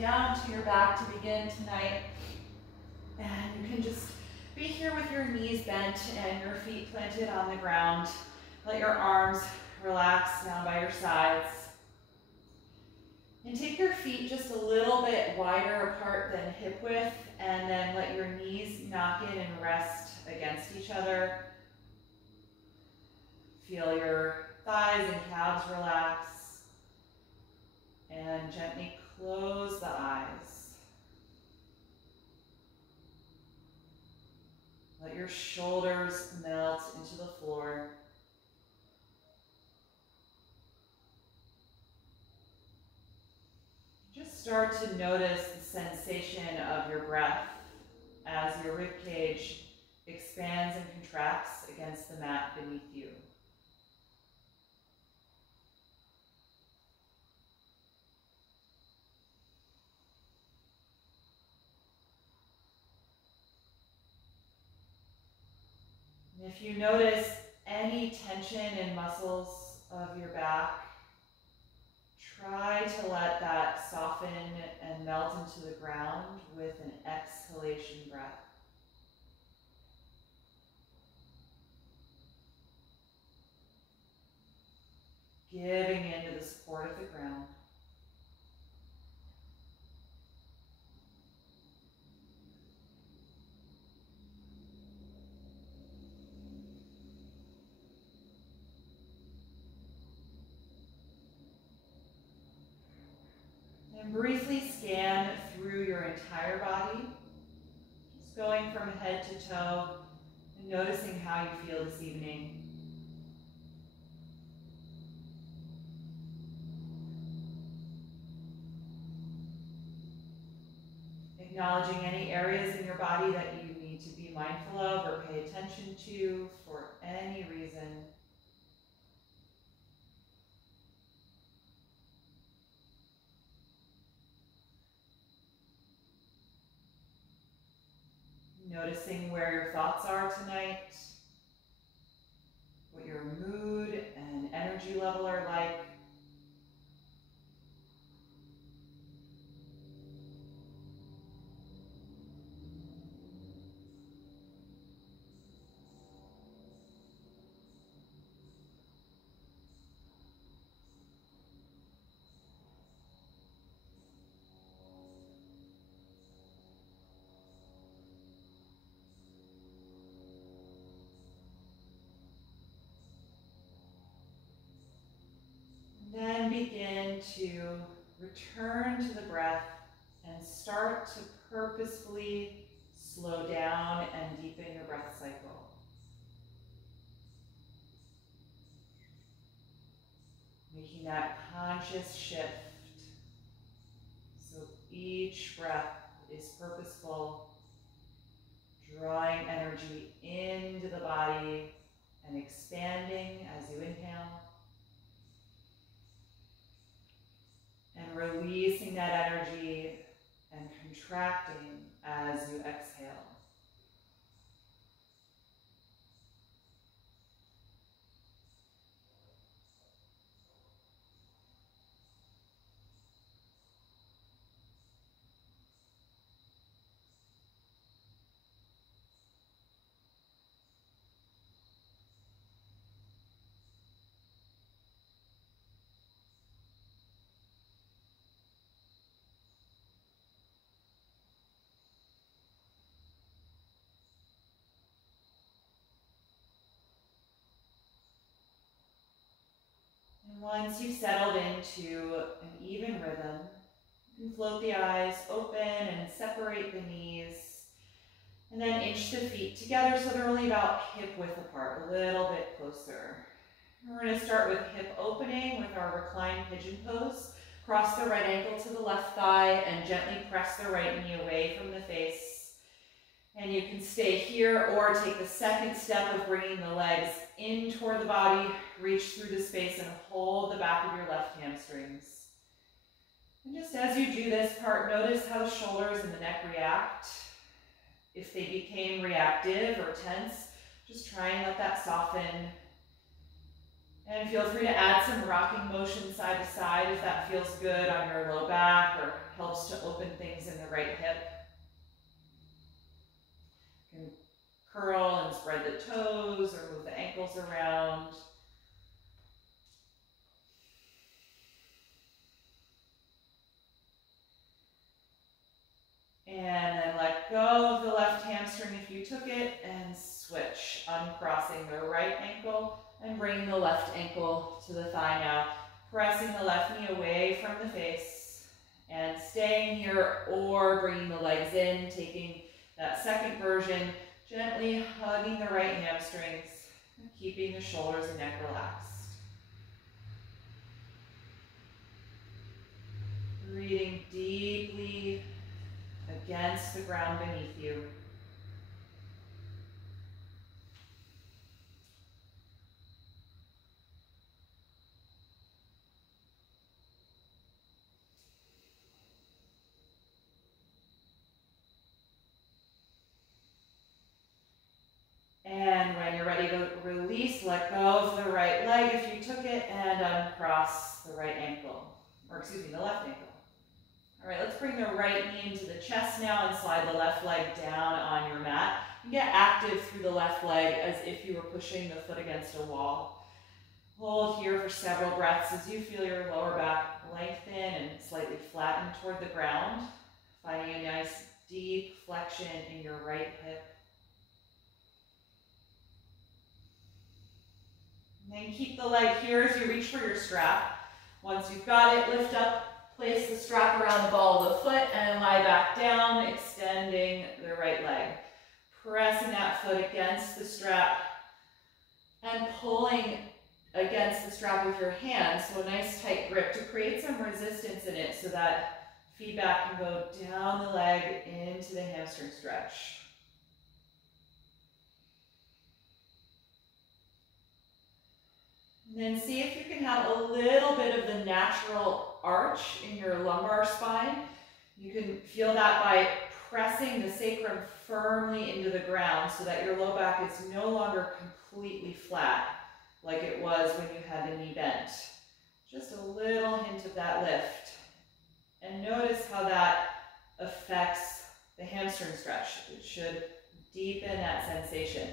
down to your back to begin tonight. And you can just be here with your knees bent and your feet planted on the ground. Let your arms relax down by your sides. And take your feet just a little bit wider apart than hip width, and then let your knees knock in and rest against each other. Feel your thighs and calves relax, and gently close the eyes. Let your shoulders melt into the floor. Just start to notice the sensation of your breath as your ribcage expands and contracts against the mat beneath you. And if you notice any tension in muscles of your back, try to let that soften and melt into the ground with an exhalation breath. Giving into the support of the ground. And briefly scan through your entire body, just going from head to toe and noticing how you feel this evening. Acknowledging any areas in your body that you need to be mindful of or pay attention to for any reason. Noticing where your thoughts are tonight, what your mood and energy level are like. Then begin to return to the breath and start to purposefully slow down and deepen your breath cycle. Making that conscious shift so each breath is purposeful, drawing energy into the body and expanding as you inhale. And releasing that energy and contracting as you exhale. Once you've settled into an even rhythm, you can float the eyes open and separate the knees, and then inch the feet together so they're only about hip width apart, a little bit closer. We're going to start with hip opening with our reclined pigeon pose. Cross the right ankle to the left thigh and gently press the right knee away from the face. And you can stay here or take the second step of bringing the legs in toward the body, reach through the space and hold the back of your left hamstrings. And just as you do this part, notice how the shoulders and the neck react. If they became reactive or tense, just try and let that soften. And feel free to add some rocking motion side to side if that feels good on your low back or helps to open things in the right hip. You can curl and spread the toes or move the ankles around. And then let go of the left hamstring if you took it, and switch, uncrossing the right ankle and bringing the left ankle to the thigh now. Pressing the left knee away from the face and staying here, or bringing the legs in, taking that second version, gently hugging the right hamstrings, and keeping the shoulders and neck relaxed. Breathing deeply against the ground beneath you. And when you're ready to release, let go of the right leg if you took it, and uncross the right ankle, or excuse me, the left ankle. All right, let's bring the right knee into the chest now and slide the left leg down on your mat. You get active through the left leg as if you were pushing the foot against a wall. Hold here for several breaths as you feel your lower back lengthen and slightly flatten toward the ground, finding a nice deep flexion in your right hip. And then keep the leg here as you reach for your strap. Once you've got it, lift up. Place the strap around the ball of the foot and lie back down, extending the right leg. Pressing that foot against the strap and pulling against the strap with your hands, so a nice tight grip to create some resistance in it so that feedback can go down the leg into the hamstring stretch. And then see if you can have a little bit of the natural arch in your lumbar spine. You can feel that by pressing the sacrum firmly into the ground so that your low back is no longer completely flat like it was when you had the knee bent. Just a little hint of that lift. And notice how that affects the hamstring stretch. It should deepen that sensation.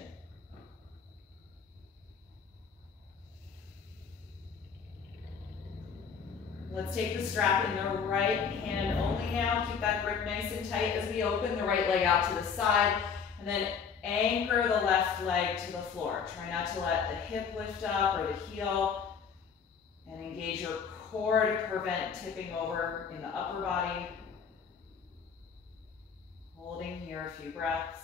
Let's take the strap in the right hand only now. Keep that grip nice and tight as we open the right leg out to the side. And then anchor the left leg to the floor. Try not to let the hip lift up or the heel. And engage your core to prevent tipping over in the upper body. Holding here a few breaths.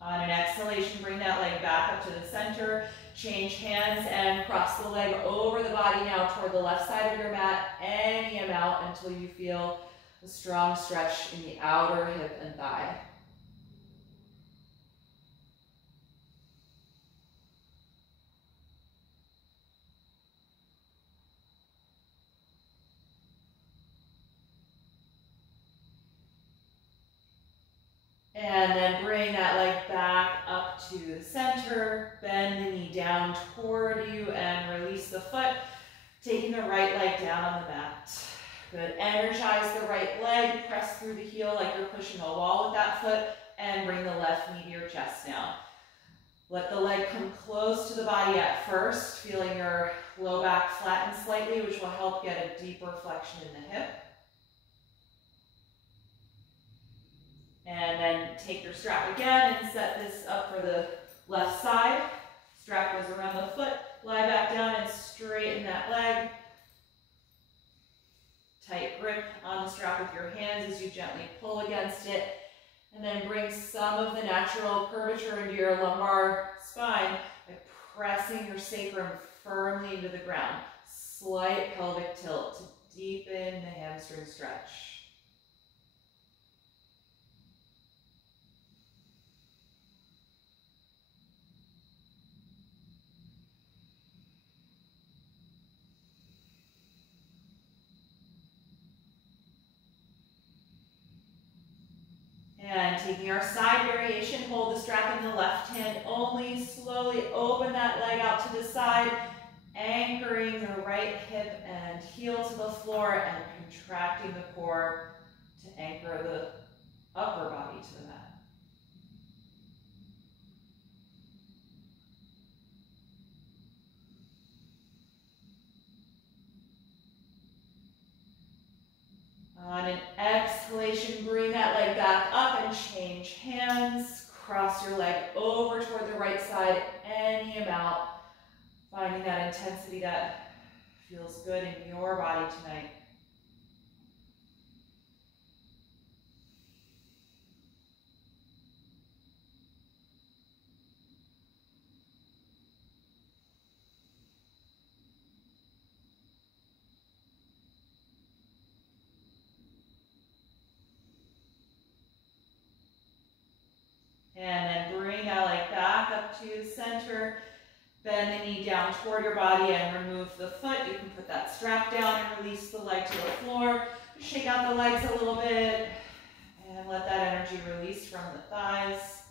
On an exhalation, bring that leg back up to the center. Change hands and cross the leg over the body now toward the left side of your mat, any amount until you feel a strong stretch in the outer hip and thigh. And then bring that leg back up to the center, bend the knee down toward you and release the foot, taking the right leg down on the mat. Good, energize the right leg, press through the heel like you're pushing a wall with that foot, and bring the left knee to your chest now. Let the leg come close to the body at first, feeling your low back flatten slightly, which will help get a deeper flexion in the hip. And then take your strap again and set this up for the left side. Strap goes around the foot, lie back down and straighten that leg. Tight grip on the strap with your hands as you gently pull against it. And then bring some of the natural curvature into your lumbar spine by pressing your sacrum firmly into the ground. Slight pelvic tilt to deepen the hamstring stretch. And taking our side variation, hold the strap in the left hand only. Slowly open that leg out to the side, anchoring the right hip and heel to the floor and contracting the core to anchor the upper body to the mat. On an exhalation, bring that leg back up and change hands. Cross your leg over toward the right side any amount, finding that intensity that feels good in your body tonight. And then bring that leg back up to the center. Bend the knee down toward your body and remove the foot. You can put that strap down and release the leg to the floor. Shake out the legs a little bit and let that energy release from the thighs.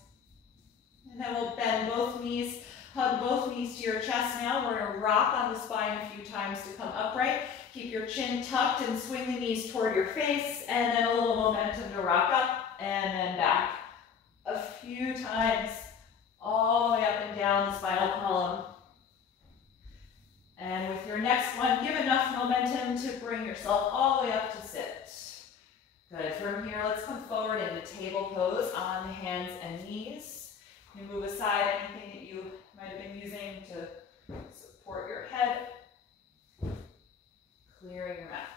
And then we'll bend both knees, hug both knees to your chest now. We're going to rock on the spine a few times to come upright. Keep your chin tucked and swing the knees toward your face, and then a little momentum to rock up and then back. A few times, all the way up and down the spinal column. And with your next one, give enough momentum to bring yourself all the way up to sit. Good. From here, let's come forward into table pose on the hands and knees. You move aside anything that you might have been using to support your head. Clearing your mat.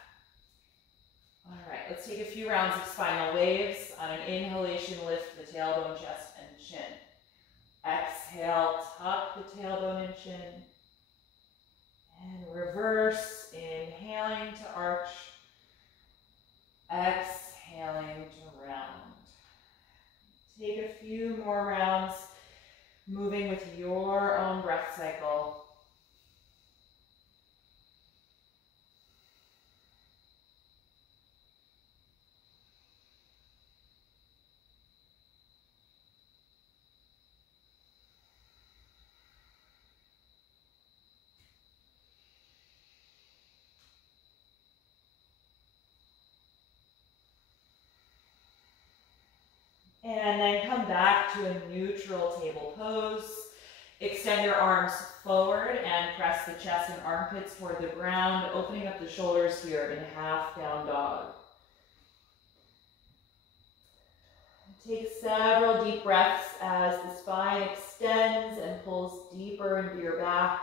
All right, let's take a few rounds of spinal waves. On an inhalation, lift the tailbone, chest, and chin. Exhale, tuck the tailbone and chin. And reverse, inhaling to arch. Exhaling to round. Take a few more rounds, moving with your own breath cycle. And then come back to a neutral table pose. Extend your arms forward and press the chest and armpits toward the ground, opening up the shoulders here in half down dog. Take several deep breaths as the spine extends and pulls deeper into your back.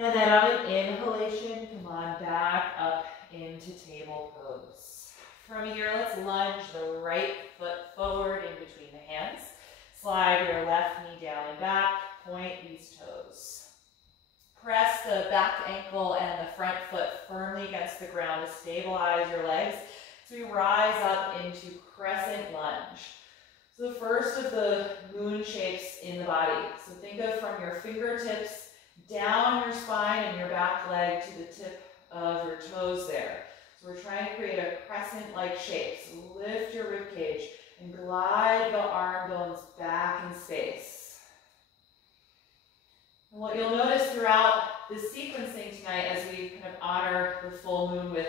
And then on an inhalation, come on back up into table pose. From here, let's lunge the right foot forward in between the hands. Slide your left knee down and back, point these toes. Press the back ankle and the front foot firmly against the ground to stabilize your legs. So we rise up into Crescent Lunge. So the first of the moon shapes in the body. So think of from your fingertips down your spine and your back leg to the tip of your toes there. So we're trying to create a crescent-like shape. So lift your rib cage and glide the arm bones back in space. And what you'll notice throughout this sequencing tonight as we kind of honor the full moon with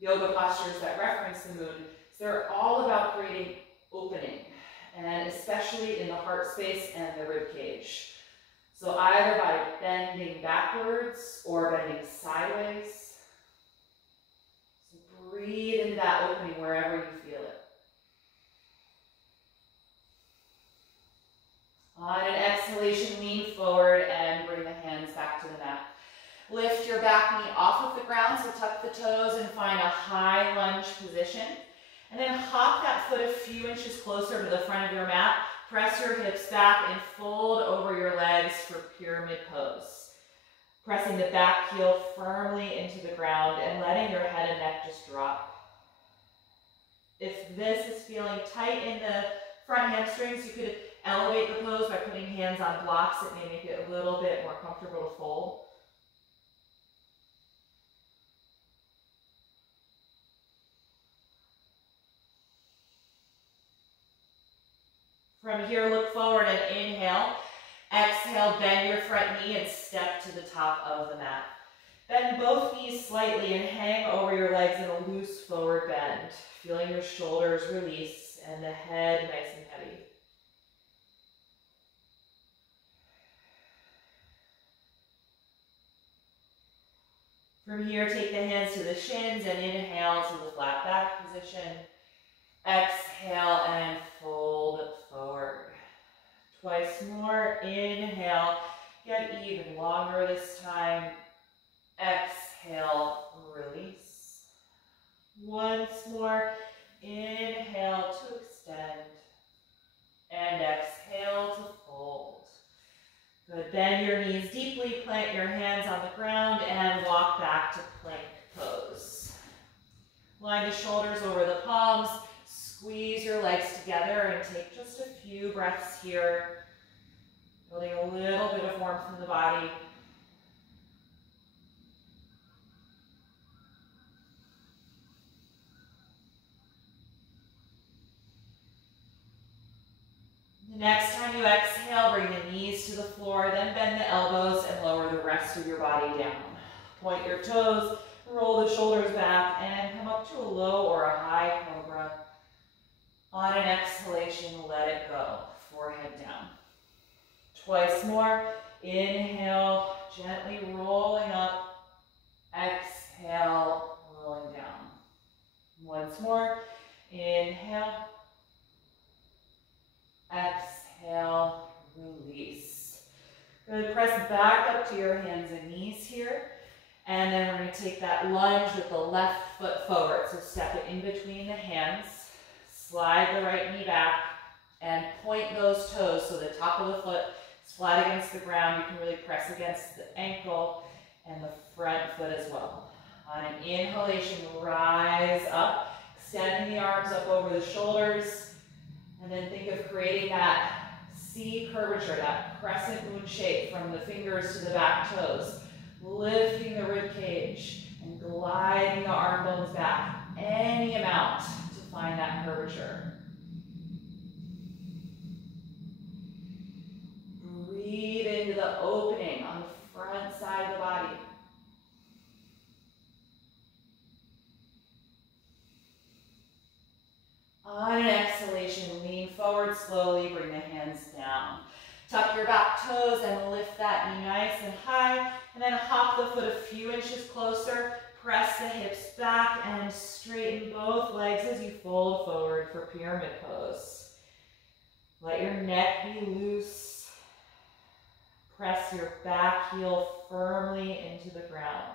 yoga postures that reference the moon, is they're all about creating opening, and especially in the heart space and the rib cage. So either by bending backwards or bending sideways. So breathe into that opening wherever you feel it. On an exhalation, lean forward and bring the hands back to the mat. Lift your back knee off of the ground, so tuck the toes and find a high lunge position. And then hop that foot a few inches closer to the front of your mat. Press your hips back and fold over your legs for pyramid pose. Pressing the back heel firmly into the ground and letting your head and neck just drop. If this is feeling tight in the front hamstrings, you could elevate the pose by putting hands on blocks. It may make it a little bit more comfortable to fold. From here, look forward and inhale. Exhale, bend your front knee and step to the top of the mat. Bend both knees slightly and hang over your legs in a loose forward bend, feeling your shoulders release and the head nice and heavy. From here, take the hands to the shins and inhale to the flat back position. Exhale and fold forward. Twice more. Inhale. Get even longer this time. Exhale. Release. Once more. Inhale to extend. And exhale to fold. Good. Bend your knees deeply. Plant your hands on the ground and walk back to plank pose. Line the shoulders over the palms. Squeeze your legs together and take just a few breaths here, building a little bit of warmth in the body. The next time you exhale, bring the knees to the floor, then bend the elbows and lower the rest of your body down. Point your toes, roll the shoulders back, and come up to a low or a high cobra. On an exhalation, let it go. Forehead down. Twice more. Inhale, gently rolling up. Exhale, rolling down. Once more. Inhale. Exhale, release. Good. Press back up to your hands and knees here. And then we're going to take that lunge with the left foot forward. So step it in between the hands. Slide the right knee back and point those toes so the top of the foot is flat against the ground. You can really press against the ankle and the front foot as well. On an inhalation, rise up, extending the arms up over the shoulders, and then think of creating that C curvature, that crescent moon shape from the fingers to the back toes, lifting the rib cage and gliding the arm bones back any amount. Find that curvature. Breathe into the opening on the front side of the body. On an exhalation, lean forward slowly, bring the hands down. Tuck your back toes and lift that knee nice and high, and then hop the foot a few inches closer. Press the hips back and straighten both legs as you fold forward for pyramid pose. Let your neck be loose. Press your back heel firmly into the ground.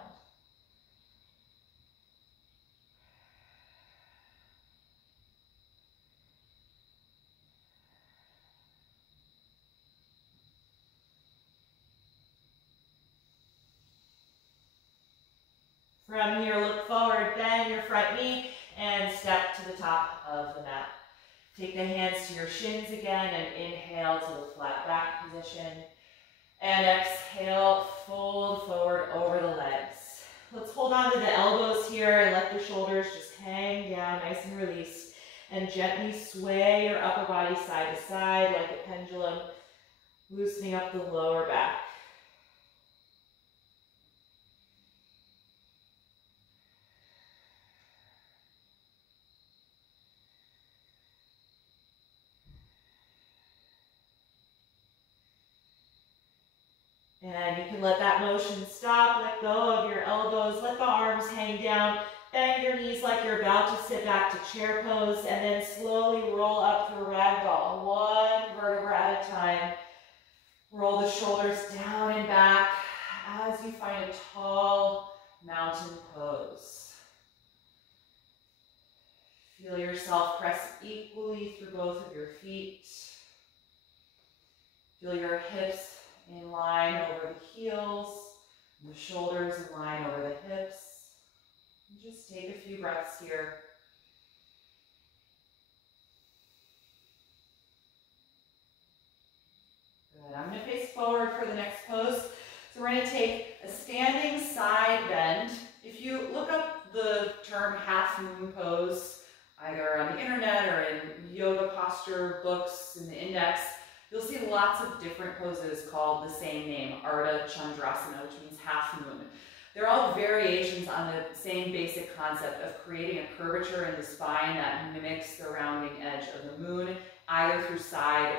From here, look forward, bend your front knee, and step to the top of the mat. Take the hands to your shins again, and inhale to the flat back position. And exhale, fold forward over the legs. Let's hold on to the elbows here and let the shoulders just hang down nice and released. And gently sway your upper body side to side like a pendulum, loosening up the lower back. And you can let that motion stop, let go of your elbows, let the arms hang down, bend your knees like you're about to sit back to chair pose, and then slowly roll up through ragdoll, one vertebra at a time. Roll the shoulders down and back as you find a tall mountain pose. Feel yourself press equally through both of your feet. Feel your hips in line over the heels, The shoulders in line over the hips. And just take a few breaths here. Good. I'm going to face forward for the next pose. So we're going to take a standing side bend. If you look up the term half moon pose, either on the internet or in yoga posture books in the index, you'll see lots of different poses called the same name, ardha, chandrasana, which means half moon. They're all variations on the same basic concept of creating a curvature in the spine that mimics the rounding edge of the moon, either through side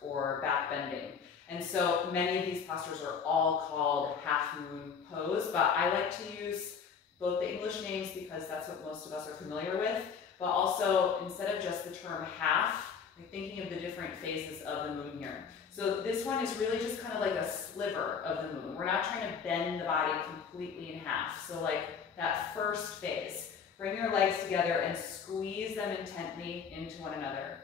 or back bending. And so many of these postures are all called half moon pose, but I like to use both the English names because that's what most of us are familiar with, but also instead of just the term half, like thinking of the different phases of the moon here. So this one is really just kind of like a sliver of the moon. We're not trying to bend the body completely in half. So like that first phase, bring your legs together and squeeze them intently into one another.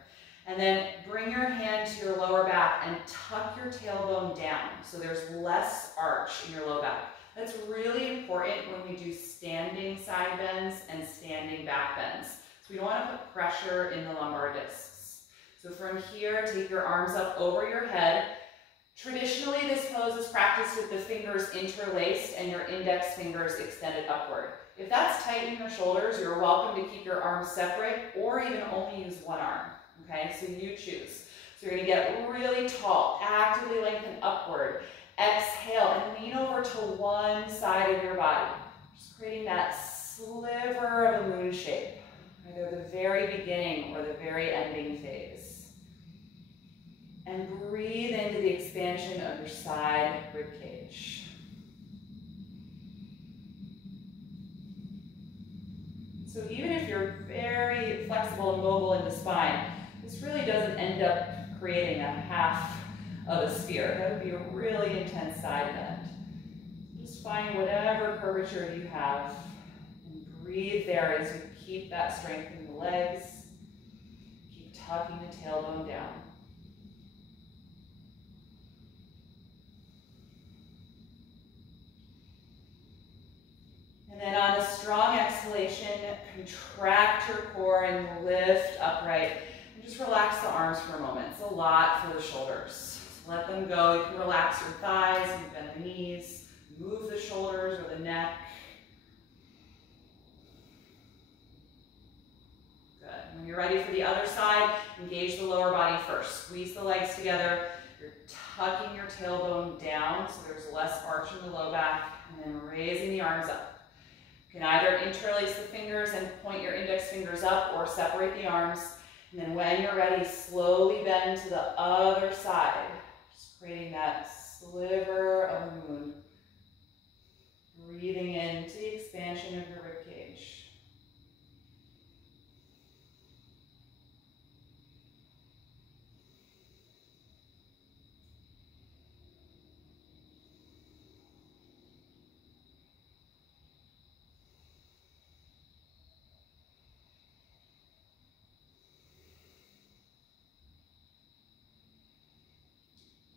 And then bring your hand to your lower back and tuck your tailbone down so there's less arch in your low back. That's really important when we do standing side bends and standing back bends. So we don't want to put pressure in the lumbar discs. So from here, take your arms up over your head. Traditionally, this pose is practiced with the fingers interlaced and your index fingers extended upward. If that's tight in your shoulders, you're welcome to keep your arms separate or even only use one arm. Okay, so you choose. So you're going to get really tall, actively lengthen upward. Exhale and lean over to one side of your body. Just creating that sliver of a moon shape, either the very beginning or the very ending phase. And breathe into the expansion of your side rib cage. So even if you're very flexible and mobile in the spine, this really doesn't end up creating a half of a sphere. That would be a really intense side bend. Just find whatever curvature you have and breathe there as you keep that strength in the legs. Keep tucking the tailbone down. And then on a strong exhalation, contract your core and lift upright. And just relax the arms for a moment. It's a lot for the shoulders. So let them go. You can relax your thighs and bend the knees. Move the shoulders or the neck. Good. When you're ready for the other side, engage the lower body first. Squeeze the legs together. You're tucking your tailbone down so there's less arch in the low back, and then raising the arms up. You can either interlace the fingers and point your index fingers up or separate the arms. And then when you're ready, slowly bend to the other side. Just creating that sliver of a moon. Breathing into the expansion of your rib cage.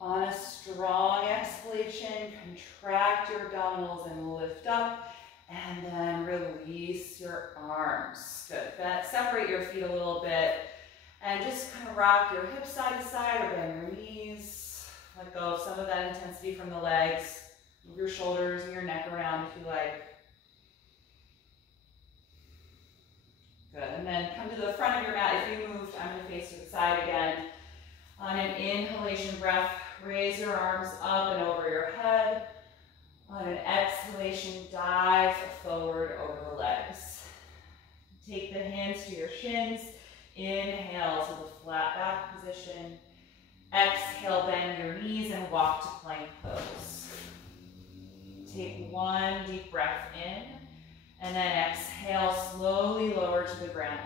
On a strong exhalation, contract your abdominals and lift up, and then release your arms. Good. Separate your feet a little bit, and just kind of rock your hips side to side or bend your knees. Let go of some of that intensity from the legs. Move your shoulders and your neck around if you like. Good. And then come to the front of your mat. If you moved, I'm going to face to the side again. On an inhalation breath, raise your arms up and over your head. On an exhalation, dive forward over the legs. Take the hands to your shins. Inhale to the flat back position. Exhale, bend your knees and walk to plank pose. Take one deep breath in, and then exhale, slowly lower to the ground.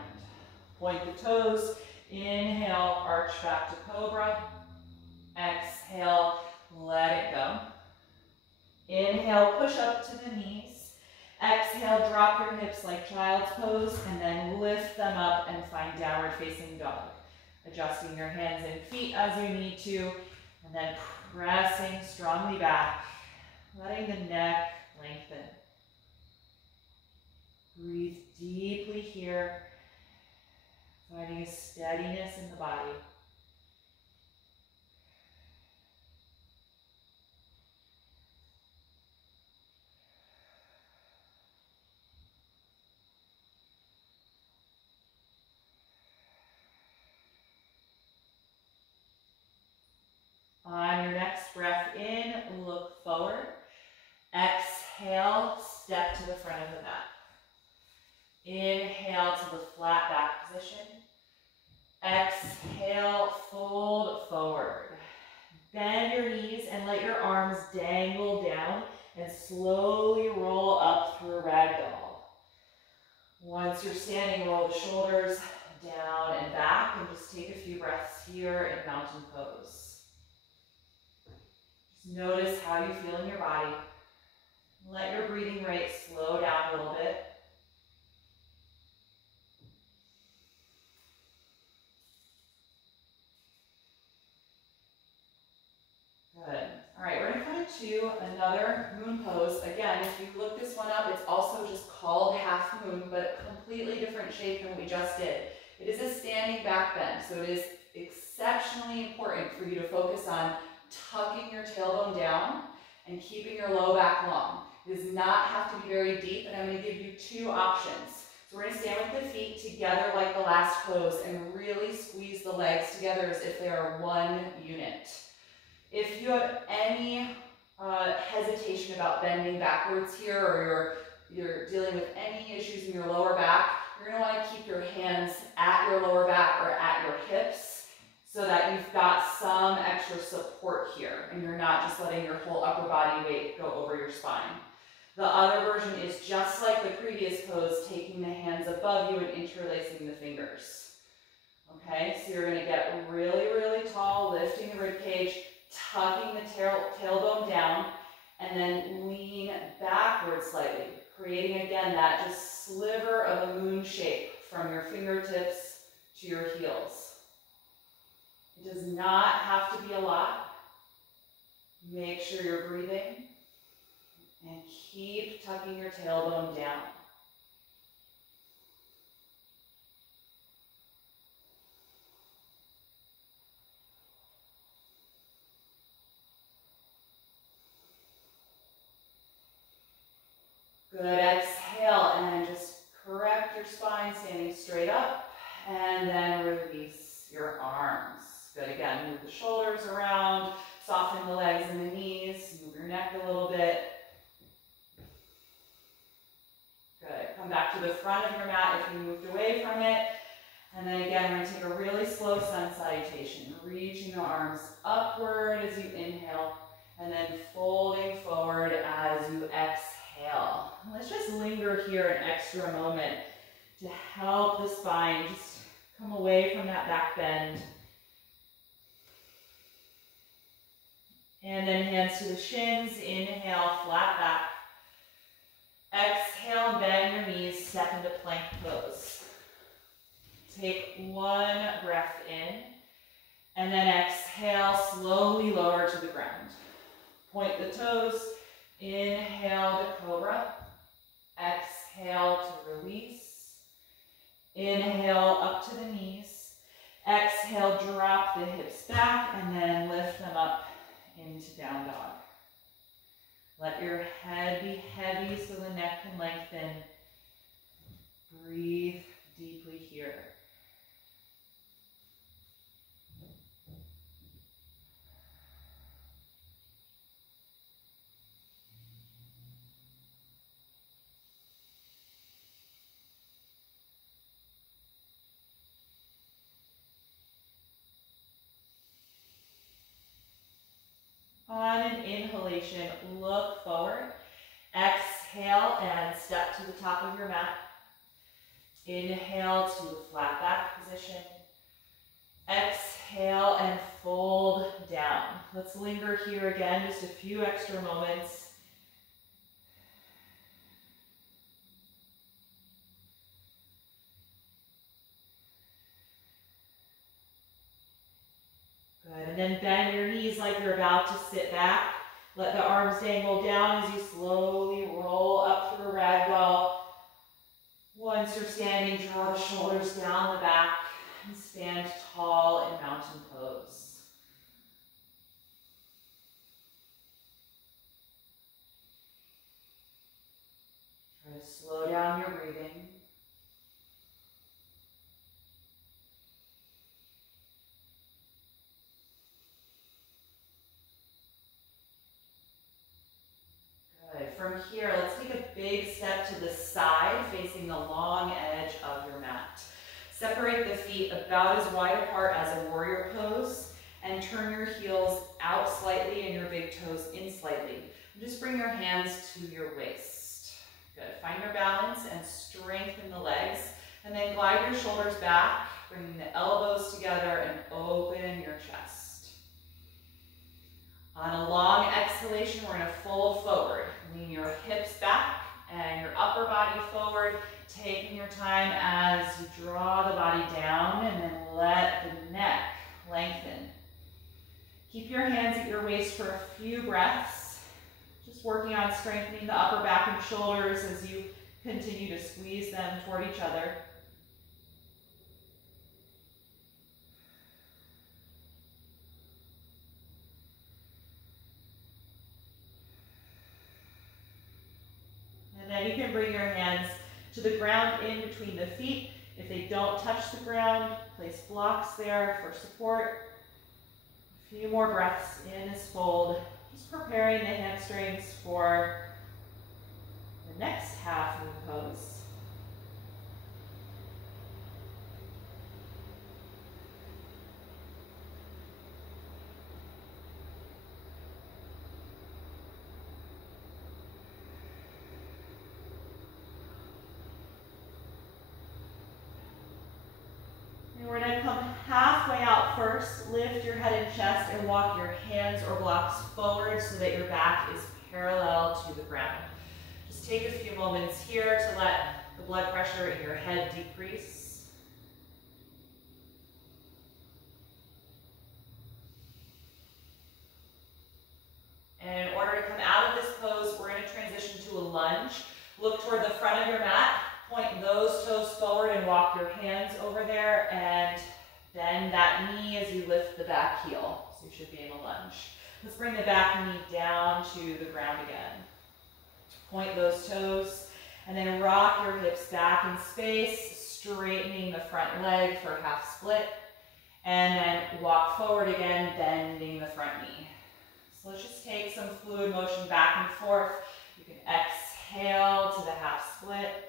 Point the toes. Inhale, arch back to cobra. Exhale, let it go. Inhale, push up to the knees. Exhale, drop your hips like child's pose, and then lift them up and find downward facing dog. Adjusting your hands and feet as you need to, and then pressing strongly back, letting the neck lengthen. Breathe deeply here, finding a steadiness in the body. On your next breath in, look forward. Exhale, step to the front of the mat. Inhale to the flat back position. Exhale, fold forward. Bend your knees and let your arms dangle down and slowly roll up through a ragdoll. Once you're standing, roll the shoulders down and back and just take a few breaths here in mountain pose. Just notice how you feel in your body. Let your breathing rate slow down a little bit. Good. All right, we're going to come into another moon pose. Again, if you look this one up, it's also just called half moon, but a completely different shape than we just did. It is a standing back bend, so it is exceptionally important for you to focus on tucking your tailbone down and keeping your low back long. It does not have to be very deep, and I'm going to give you two options. So we're going to stand with the feet together like the last pose and really squeeze the legs together as if they are one unit. If you have any hesitation about bending backwards here, or you're dealing with any issues in your lower back, you're going to want to keep your hands at your lower back or at your hips so that you've got some extra support here and you're not just letting your whole upper body weight go over your spine. The other version is just like the previous pose, taking the hands above you and interlacing the fingers. Okay, so you're going to get really, really tall, lifting the rib cage, tucking the tailbone down, and then lean backwards slightly, creating again that just sliver of a moon shape from your fingertips to your heels. It does not have to be a lot. Make sure you're breathing and keep tucking your tailbone down. Good, exhale and just correct your spine, standing straight up, and then release your arms. Good, again, move the shoulders around, soften the legs and the knees, move your neck a little bit. Good, come back to the front of your mat if you moved away from it. And then again, we're going to take a really slow sun salutation, reaching the arms upward as you inhale, and then folding forward as you exhale. Let's just linger here an extra moment to help the spine just come away from that back bend. And then hands to the shins, inhale, flat back. Exhale, and bend your knees, step into plank pose. Take one breath in, and then exhale, slowly lower to the ground. Point the toes, inhale to cobra, exhale to release, inhale up to the knees, exhale, drop the hips back, and then lift them up into down dog. Let your head be heavy so the neck can lengthen. Breathe deeply here. On an inhalation, look forward. Exhale and step to the top of your mat. Inhale to flat back position. Exhale and fold down. Let's linger here again, just a few extra moments. Good, and then bend your knees like you're about to sit back. Let the arms dangle down as you slowly roll up through a ragdoll. Once you're standing, draw the shoulders down the back and stand tall in mountain pose. Try to slow down your breathing. From here, let's take a big step to the side, facing the long edge of your mat. Separate the feet about as wide apart as a warrior pose, and turn your heels out slightly and your big toes in slightly. And just bring your hands to your waist. Good. Find your balance and strengthen the legs, and then glide your shoulders back, bringing the elbows together and open your chest. On a long exhalation, we're going to fold forward. Lean your hips back and your upper body forward, taking your time as you draw the body down, and then let the neck lengthen. Keep your hands at your waist for a few breaths, just working on strengthening the upper back and shoulders as you continue to squeeze them toward each other. And then you can bring your hands to the ground in between the feet. If they don't touch the ground, place blocks there for support. A few more breaths in as fold, just preparing the hamstrings for the next half of the pose. We're going to come halfway out first. Lift your head and chest and walk your hands or blocks forward so that your back is parallel to the ground. Just take a few moments here to let the blood pressure in your head decrease. And in order to come out of this pose, we're going to transition to a lunge. Look toward the front of your mat. Point those toes forward and walk your hands over there, and bend that knee as you lift the back heel. So you should be in a lunge. Let's bring the back knee down to the ground again. Point those toes, and then rock your hips back in space, straightening the front leg for a half split, and then walk forward again, bending the front knee. So let's just take some fluid motion back and forth. You can exhale to the half split.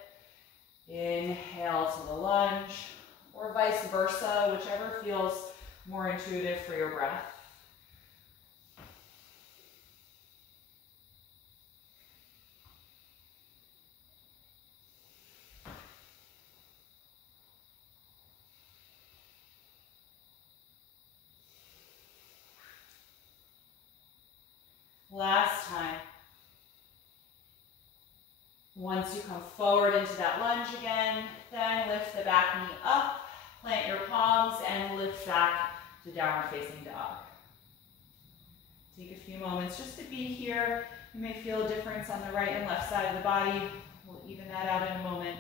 Inhale to the lunge, or vice versa, whichever feels more intuitive for your breath. Last time. Once you come forward into that lunge again, then lift the back knee up, plant your palms, and lift back to downward facing dog. Take a few moments just to be here. You may feel a difference on the right and left side of the body. We'll even that out in a moment.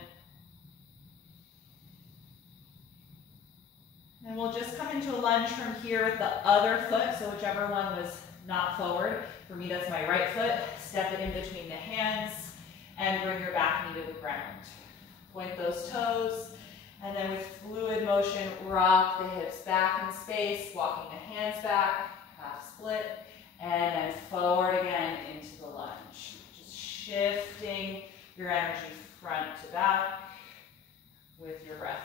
And we'll just come into a lunge from here with the other foot, so whichever one was not forward. For me, that's my right foot. Step it in between the hands, and bring your back knee to the ground. Point those toes, and then with fluid motion, rock the hips back in space, walking the hands back, half split, and then forward again into the lunge. Just shifting your energy front to back with your breath.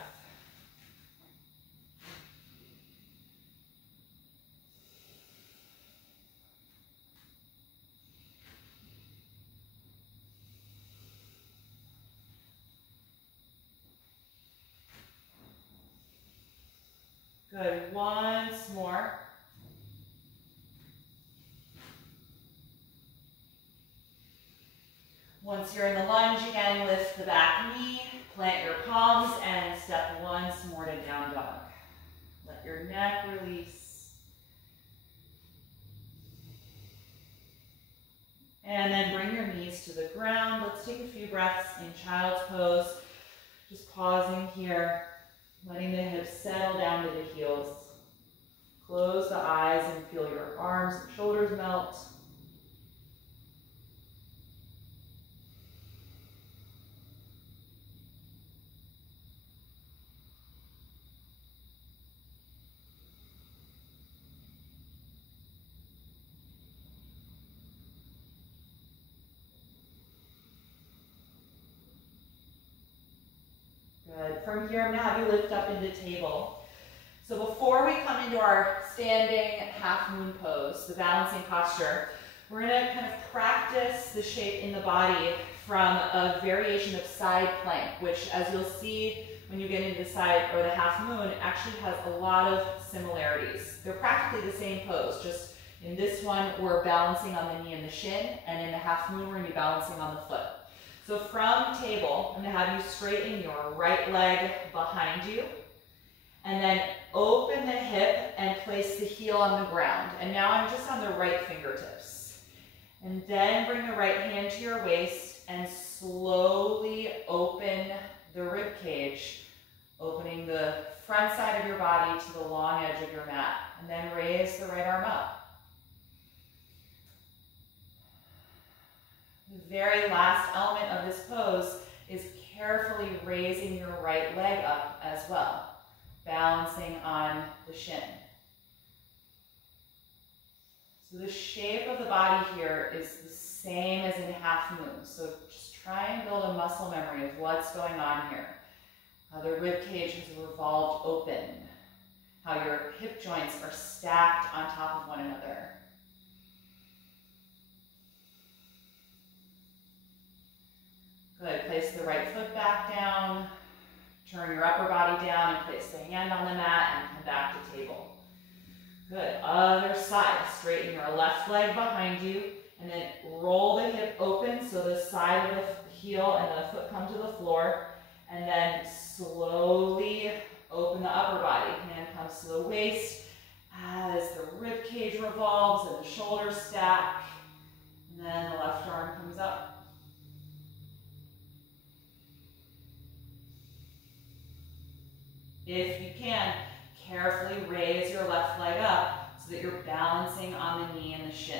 Good, once more. Once you're in the lunge again, lift the back knee, plant your palms, and step once more to down dog. Let your neck release. And then bring your knees to the ground. Let's take a few breaths in child's pose. Just pausing here, letting the hips settle down to the heels. Close the eyes and feel your arms and shoulders melt. Good. From here, I'm going to have you lift up into table. So before we come into our standing half moon pose, the balancing posture, we're going to kind of practice the shape in the body from a variation of side plank, which, as you'll see when you get into the side or the half moon, actually has a lot of similarities. They're practically the same pose, just in this one, we're balancing on the knee and the shin, and in the half moon, we're going to be balancing on the foot. So from table, I'm going to have you straighten your right leg behind you, and then open the hip and place the heel on the ground. And now I'm just on the right fingertips. And then bring the right hand to your waist and slowly open the rib cage, opening the front side of your body to the long edge of your mat. And then raise the right arm up. The very last element of this pose is carefully raising your right leg up as well, balancing on the shin. So the shape of the body here is the same as in half moon. So just try and build a muscle memory of what's going on here. How the rib cage has revolved open. How your hip joints are stacked on top of one another. Good. Place the right foot back down. Turn your upper body down and place the hand on the mat and come back to table. Good. Other side. Straighten your left leg behind you and then roll the hip open so the side of the heel and the foot come to the floor. And then slowly open the upper body. Hand comes to the waist as the rib cage revolves and the shoulders stack. And then the left arm comes up. If you can, carefully raise your left leg up so that you're balancing on the knee and the shin.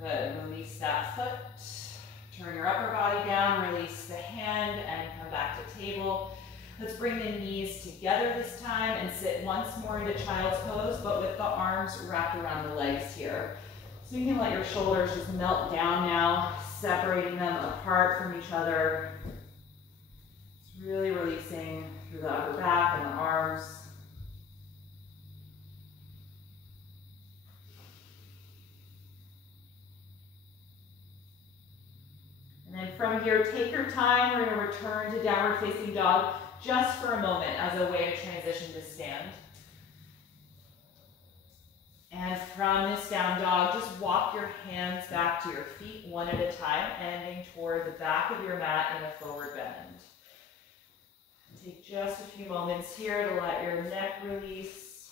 Good. Release that foot. Turn your upper body down, release the hand, and come back to table. Let's bring the knees together this time and sit once more into child's pose, but with the arms wrapped around the legs here. So you can let your shoulders just melt down now, separating them apart from each other. Just really releasing through the upper back and the arms. And then from here, take your time. We're going to return to downward facing dog just for a moment as a way to transition to stand. And from this down dog, just walk your hands back to your feet one at a time, ending toward the back of your mat in a forward bend. Take just a few moments here to let your neck release.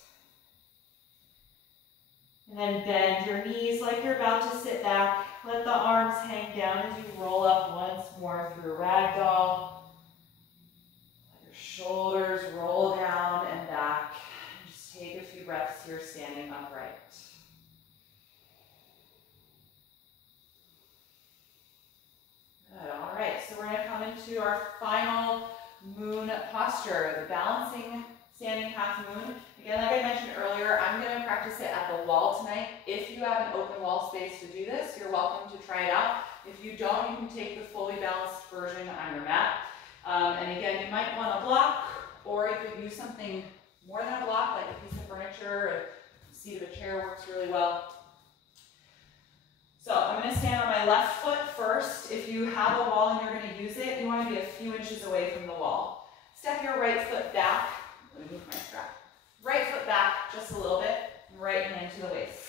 And then bend your knees like you're about to sit back. Let the arms hang down as you roll up once more through ragdoll. Shoulders roll down and back. Just take a few breaths here standing upright. Good. All right, so we're going to come into our final moon posture, the balancing standing half moon. Again, like I mentioned earlier, I'm going to practice it at the wall tonight. If you have an open wall space to do this, you're welcome to try it out. If you don't, you can take the fully balanced version on your mat. And again, you might want a block, or you could use something more than a block, like a piece of furniture, or a seat of a chair works really well. So I'm going to stand on my left foot first. If you have a wall and you're going to use it, you want to be a few inches away from the wall. Step your right foot back. Let me move my strap. Right foot back just a little bit, and right hand to the waist.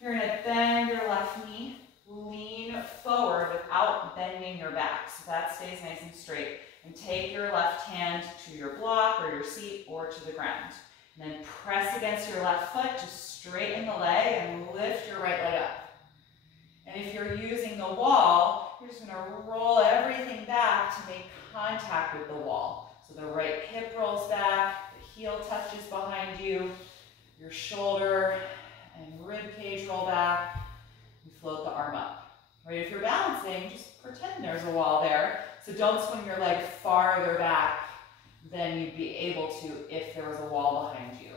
You're going to bend your left knee, lean forward without bending your back. So that stays nice and straight. And take your left hand to your block or your seat or to the ground. And then press against your left foot to straighten the leg and lift your right leg up. And if you're using the wall, you're just going to roll everything back to make contact with the wall. So the right hip rolls back, the heel touches behind you, your shoulder and rib cage roll back, and float the arm up. Right, if you're balancing, just pretend there's a wall there. So don't swing your leg farther back than you'd be able to if there was a wall behind you.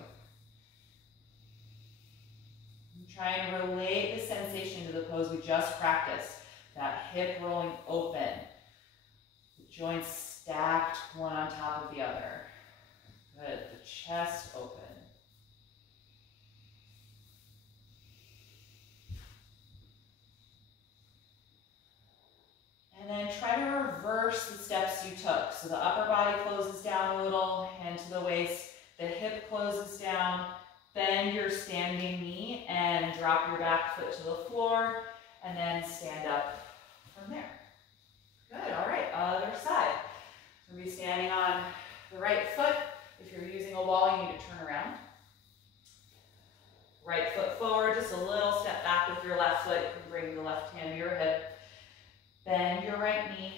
Try and relate the sensation to the pose we just practiced. That hip rolling open. The joints stacked one on top of the other. Good. The chest open. And then try to reverse the steps you took. So the upper body closes down a little, hand to the waist. The hip closes down. Bend your standing knee and drop your back foot to the floor, and then stand up from there. Good, all right, other side. So we'll be standing on the right foot. If you're using a wall, you need to turn around. Right foot forward, just a little step back with your left foot. You can bring the left hand to your hip. Bend your right knee,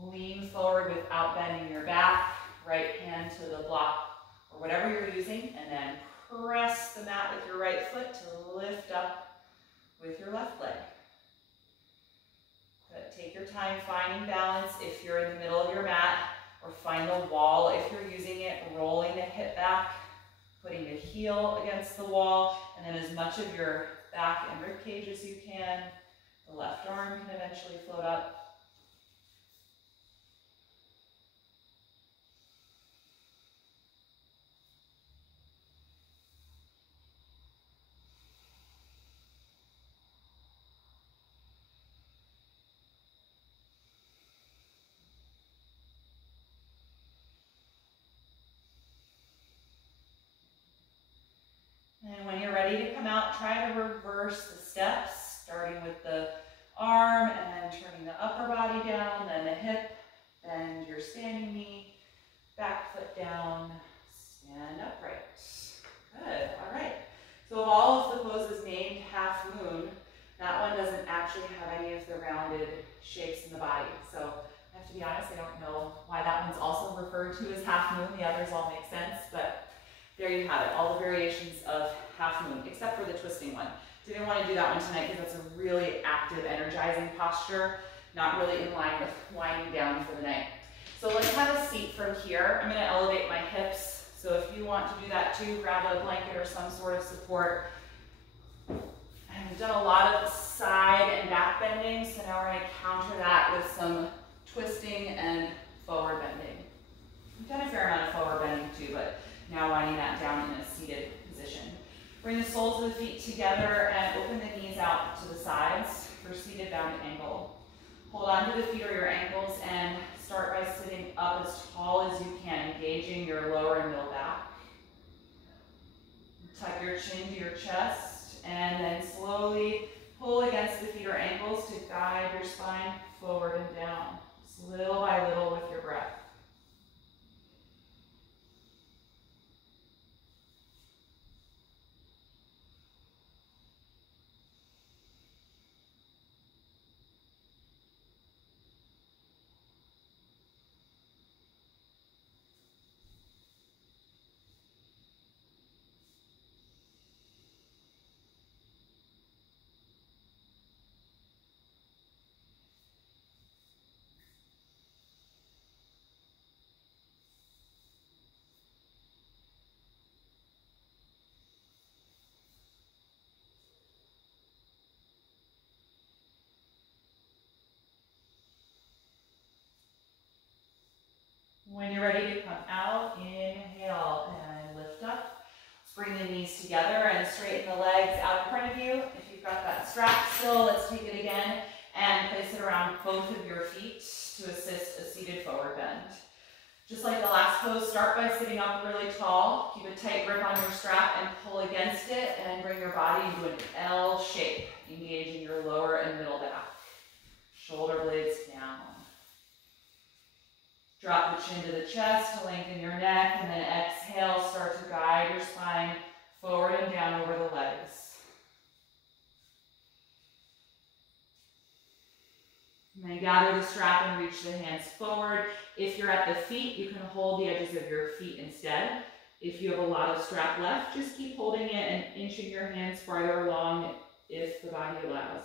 lean forward without bending your back. Right hand to the block or whatever you're using, and then press the mat with your right foot to lift up with your left leg. Good. Take your time finding balance if you're in the middle of your mat, or find the wall if you're using it, rolling the hip back, putting the heel against the wall, and then as much of your back and rib cage as you can. The left arm can eventually float up. And when you're ready to come out, try to reverse the steps, starting with the arm and then turning the upper body down, then the hip, bend your standing knee, back foot down, stand upright. Good, all right. So of all of the poses named half moon, that one doesn't actually have any of the rounded shapes in the body. So I have to be honest, I don't know why that one's also referred to as half moon. The others all make sense, but there you have it, all the variations of half moon, except for the twisting one. Didn't want to do that one tonight because that's a really active, energizing posture, not really in line with winding down for the night. So let's have a seat from here. I'm going to elevate my hips. So if you want to do that too, grab a blanket or some sort of support. And we've done a lot of side and back bending, so now we're going to counter that with some twisting and forward bending. We've done a fair amount of forward bending too, but now winding that down in a seated position. Bring the soles of the feet together and open the knees out to the sides for seated bound angle. Hold on to the feet or your ankles and start by sitting up as tall as you can, engaging your lower and middle back. Tuck your chin to your chest and then slowly pull against the feet or ankles to guide your spine forward and down, just little by little with your breath. When you're ready to come out, inhale and lift up. Let's bring the knees together and straighten the legs out in front of you. If you've got that strap still, let's take it again and place it around both of your feet to assist a seated forward bend. Just like the last pose, start by sitting up really tall. Keep a tight grip on your strap and pull against it and bring your body into an L shape. You engaging your lower and middle back. Shoulder blades down. Drop the chin to the chest to lengthen your neck, and then exhale, start to guide your spine forward and down over the legs. And then gather the strap and reach the hands forward. If you're at the feet, you can hold the edges of your feet instead. If you have a lot of strap left, just keep holding it and inching your hands farther along if the body allows.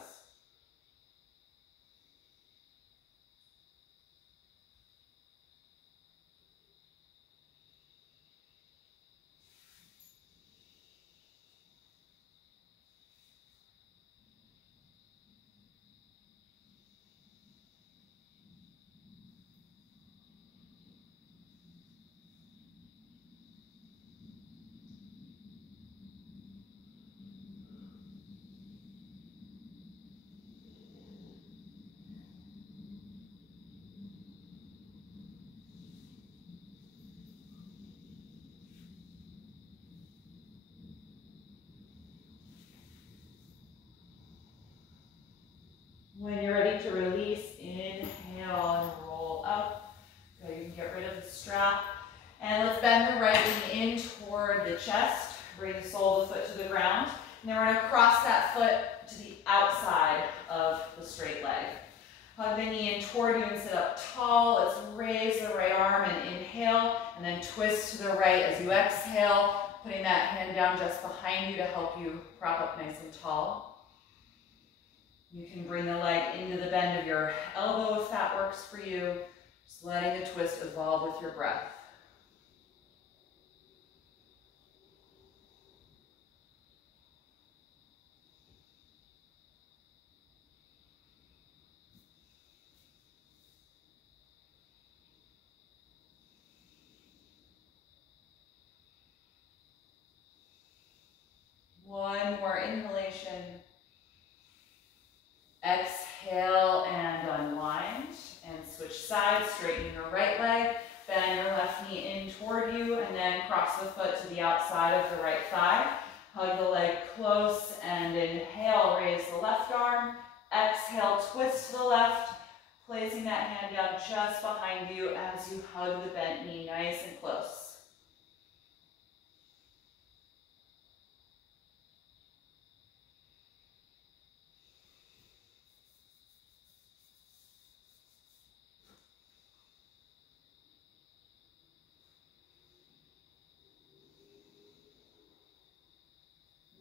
When you're ready to release, inhale and roll up. Good, you can get rid of the strap. And let's bend the right knee in toward the chest. Bring the sole of the foot to the ground. And then we're going to cross that foot to the outside of the straight leg. Hug the knee in toward you and sit up tall. Let's raise the right arm and inhale, and then twist to the right as you exhale, putting that hand down just behind you to help you prop up nice and tall. You can bring the leg into the bend of your elbow if that works for you. Just letting the twist evolve with your breath. One more inhalation. Exhale and unwind. And switch sides, straighten your right leg, bend your left knee in toward you, and then cross the foot to the outside of the right thigh. Hug the leg close and inhale, raise the left arm. Exhale, twist to the left, placing that hand down just behind you as you hug the bent knee nice and close.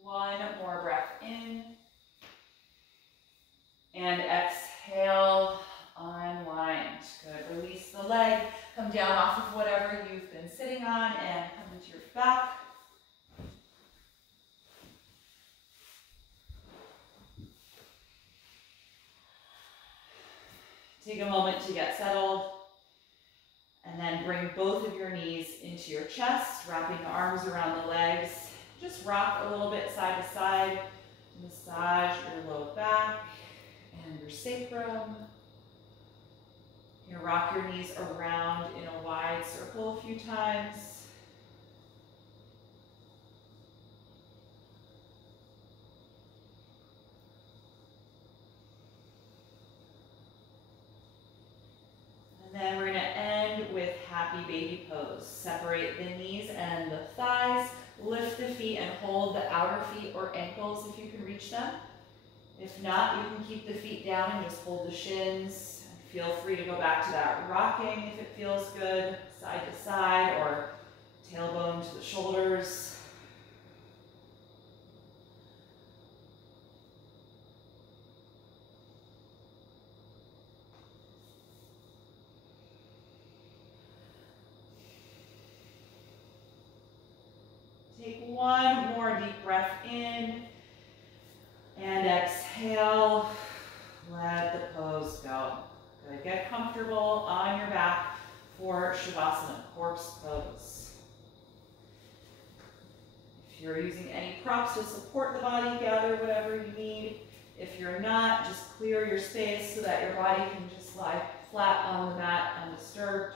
One more breath in. And exhale, unwind. Good, release the leg. Come down off of whatever you've been sitting on and come into your back. Take a moment to get settled. And then bring both of your knees into your chest, wrapping the arms around the legs. Just rock a little bit side to side. Massage your low back and your sacrum. You rock your knees around in a wide circle a few times. And then we're going to end with happy baby pose. Separate the knees and the thighs. Lift the feet and hold the outer feet or ankles if you can reach them. If not, you can keep the feet down and just hold the shins. Feel free to go back to that rocking if it feels good, side to side, or tailbone to the shoulders. Take one more deep breath in and exhale. Let the pose go. Good. Get comfortable on your back for Shavasana, corpse pose. If you're using any props to support the body, gather whatever you need. If you're not, just clear your space so that your body can just lie flat on the mat undisturbed.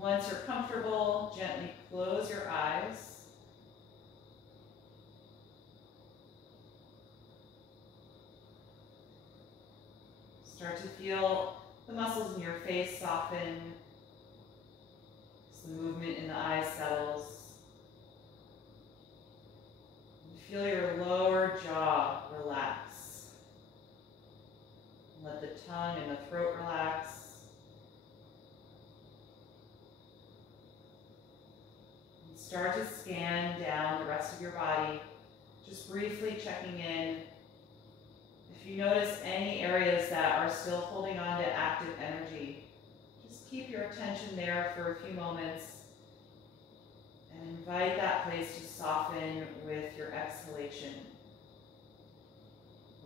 Once you're comfortable, gently close your eyes. Start to feel the muscles in your face soften as the movement in the eyes settles. And feel your lower jaw relax. Let the tongue and the throat relax. And start to scan down the rest of your body, just briefly checking in. If you notice any areas that are still holding on to active energy, just keep your attention there for a few moments and invite that place to soften with your exhalation,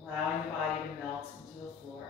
allowing the body to melt into the floor.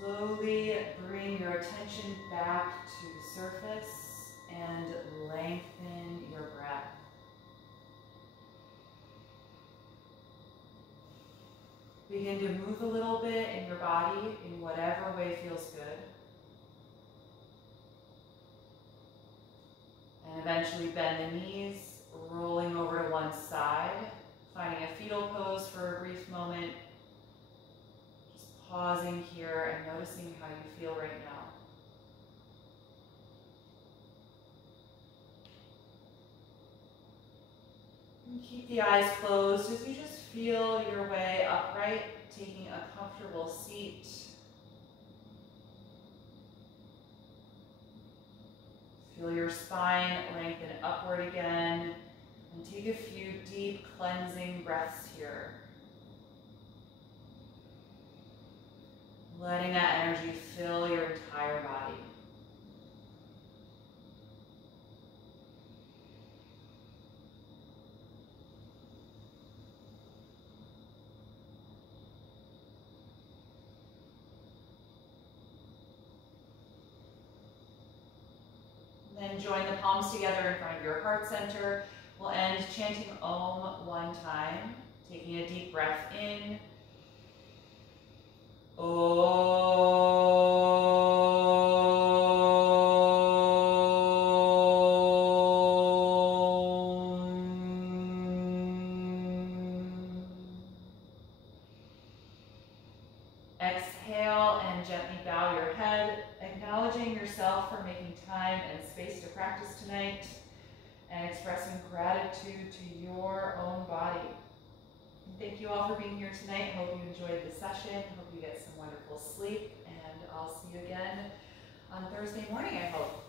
Slowly bring your attention back to the surface and lengthen your breath. Begin to move a little bit in your body in whatever way feels good. And eventually bend the knees, rolling over to one side, finding a fetal pose for a brief moment. Just pausing here and noticing how you feel right now. And keep the eyes closed as you just feel your way upright, taking a comfortable seat. Feel your spine lengthen upward again, and take a few deep cleansing breaths here. Letting that energy fill your entire body. Then join the palms together in front of your heart center. We'll end chanting Om one time, taking a deep breath in. Exhale and gently bow your head, acknowledging yourself for making time and space to practice tonight, and expressing gratitude to your own body. And thank you all for being here tonight. Hope you enjoyed the session. Hope you get some wonderful sleep, and I'll see you again on Thursday morning, I hope.